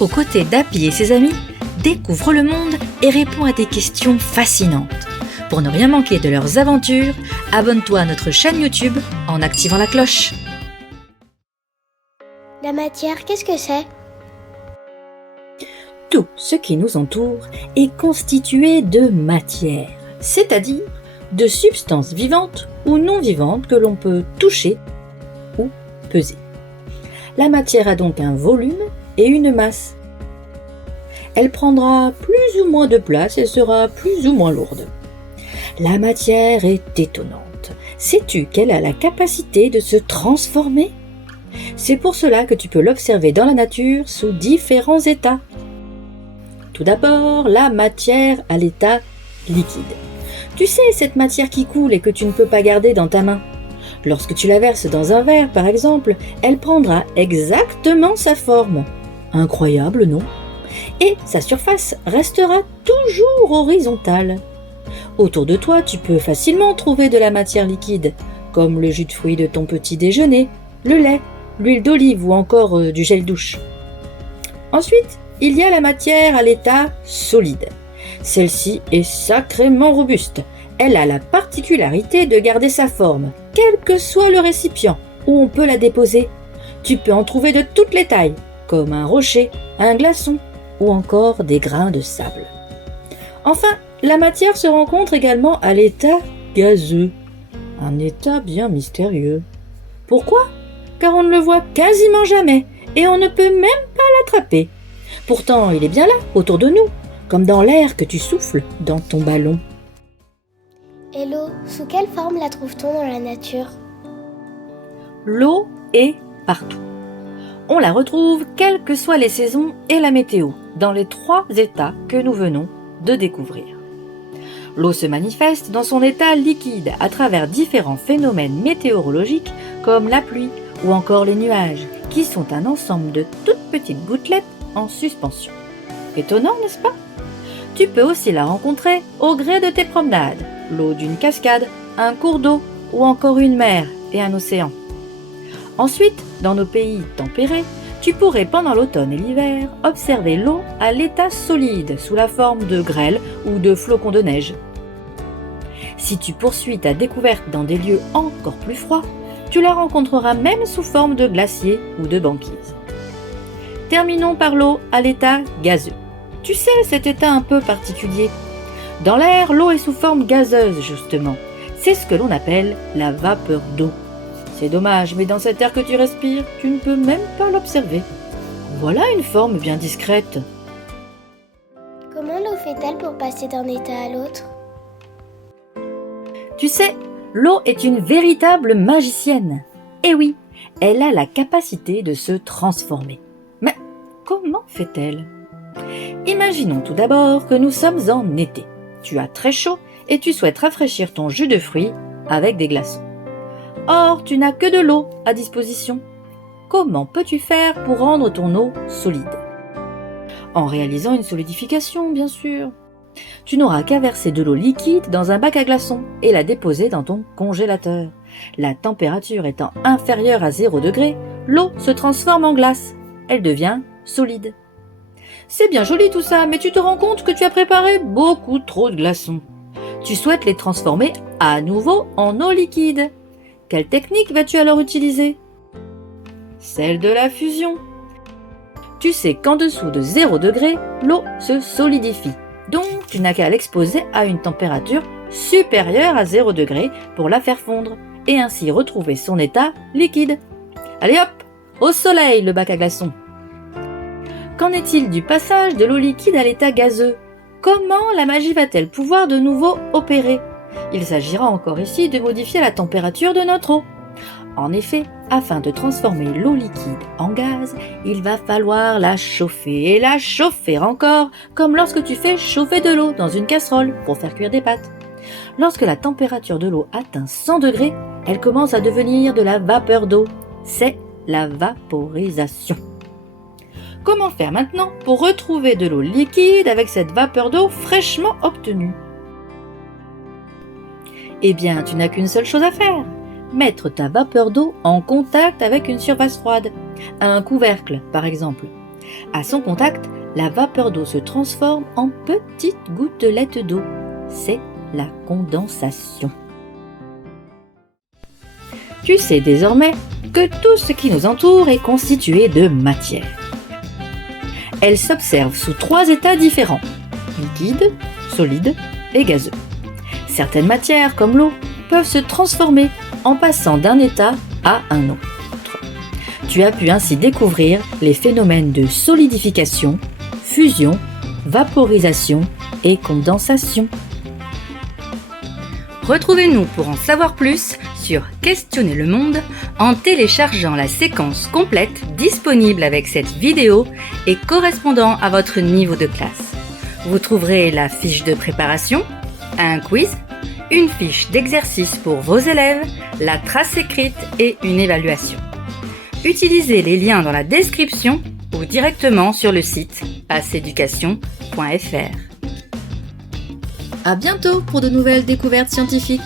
Aux côtés d'Happy et ses amis, découvre le monde et réponds à des questions fascinantes. Pour ne rien manquer de leurs aventures, abonne-toi à notre chaîne YouTube en activant la cloche. La matière, qu'est-ce que c'est ? Tout ce qui nous entoure est constitué de matière, c'est-à-dire de substances vivantes ou non vivantes que l'on peut toucher ou peser. La matière a donc un volume et une masse. Elle prendra plus ou moins de place et sera plus ou moins lourde. La matière est étonnante. Sais-tu qu'elle a la capacité de se transformer ? C'est pour cela que tu peux l'observer dans la nature sous différents états. Tout d'abord, la matière à l'état liquide. Tu sais, cette matière qui coule et que tu ne peux pas garder dans ta main. Lorsque tu la verses dans un verre, par exemple, elle prendra exactement sa forme. Incroyable, non ? Et sa surface restera toujours horizontale. Autour de toi, tu peux facilement trouver de la matière liquide, comme le jus de fruits de ton petit déjeuner, le lait, l'huile d'olive ou encore du gel douche. Ensuite, il y a la matière à l'état solide. Celle-ci est sacrément robuste. Elle a la particularité de garder sa forme, quel que soit le récipient où on peut la déposer. Tu peux en trouver de toutes les tailles, comme un rocher, un glaçon ou encore des grains de sable. Enfin, la matière se rencontre également à l'état gazeux, un état bien mystérieux. Pourquoi ? Car on ne le voit quasiment jamais et on ne peut même pas l'attraper. Pourtant, il est bien là, autour de nous, comme dans l'air que tu souffles dans ton ballon. Et l'eau, sous quelle forme la trouve-t-on dans la nature ? L'eau est partout. On la retrouve quelles que soient les saisons et la météo, dans les 3 états que nous venons de découvrir. L'eau se manifeste dans son état liquide à travers différents phénomènes météorologiques comme la pluie ou encore les nuages, qui sont un ensemble de toutes petites gouttelettes en suspension. Étonnant, n'est-ce pas ? Tu peux aussi la rencontrer au gré de tes promenades, l'eau d'une cascade, un cours d'eau ou encore une mer et un océan. Ensuite, dans nos pays tempérés, tu pourrais pendant l'automne et l'hiver observer l'eau à l'état solide sous la forme de grêle ou de flocons de neige. Si tu poursuis ta découverte dans des lieux encore plus froids, tu la rencontreras même sous forme de glaciers ou de banquises. Terminons par l'eau à l'état gazeux. Tu sais, cet état un peu particulier. Dans l'air, l'eau est sous forme gazeuse, justement. C'est ce que l'on appelle la vapeur d'eau. C'est dommage, mais dans cet air que tu respires, tu ne peux même pas l'observer. Voilà une forme bien discrète. Comment l'eau fait-elle pour passer d'un état à l'autre ? Tu sais, l'eau est une véritable magicienne. Eh oui, elle a la capacité de se transformer. Mais comment fait-elle ? Imaginons tout d'abord que nous sommes en été. Tu as très chaud et tu souhaites rafraîchir ton jus de fruits avec des glaçons. Or, tu n'as que de l'eau à disposition. Comment peux-tu faire pour rendre ton eau solide ? En réalisant une solidification, bien sûr. Tu n'auras qu'à verser de l'eau liquide dans un bac à glaçons et la déposer dans ton congélateur. La température étant inférieure à 0 degré, l'eau se transforme en glace. Elle devient solide. C'est bien joli tout ça, mais tu te rends compte que tu as préparé beaucoup trop de glaçons. Tu souhaites les transformer à nouveau en eau liquide. Quelle technique vas-tu alors utiliser ? Celle de la fusion. Tu sais qu'en dessous de 0 degré, l'eau se solidifie. Donc, tu n'as qu'à l'exposer à une température supérieure à 0 degré pour la faire fondre et ainsi retrouver son état liquide. Allez hop, au soleil le bac à glaçons. Qu'en est-il du passage de l'eau liquide à l'état gazeux ? Comment la magie va-t-elle pouvoir de nouveau opérer ? Il s'agira encore ici de modifier la température de notre eau. En effet, afin de transformer l'eau liquide en gaz, il va falloir la chauffer et la chauffer encore, comme lorsque tu fais chauffer de l'eau dans une casserole pour faire cuire des pâtes. Lorsque la température de l'eau atteint 100 degrés, elle commence à devenir de la vapeur d'eau. C'est la vaporisation. Comment faire maintenant pour retrouver de l'eau liquide avec cette vapeur d'eau fraîchement obtenue ? Eh bien, tu n'as qu'une seule chose à faire. Mettre ta vapeur d'eau en contact avec une surface froide, un couvercle par exemple. À son contact, la vapeur d'eau se transforme en petites gouttelettes d'eau. C'est la condensation. Tu sais désormais que tout ce qui nous entoure est constitué de matière. Elle s'observe sous 3 états différents: liquide, solide et gazeux. Certaines matières, comme l'eau, peuvent se transformer en passant d'un état à un autre. Tu as pu ainsi découvrir les phénomènes de solidification, fusion, vaporisation et condensation. Retrouvez-nous pour en savoir plus sur Questionner le monde en téléchargeant la séquence complète disponible avec cette vidéo et correspondant à votre niveau de classe. Vous trouverez la fiche de préparation, un quiz, une fiche d'exercice pour vos élèves, la trace écrite et une évaluation. Utilisez les liens dans la description ou directement sur le site passeeducation.fr. À bientôt pour de nouvelles découvertes scientifiques.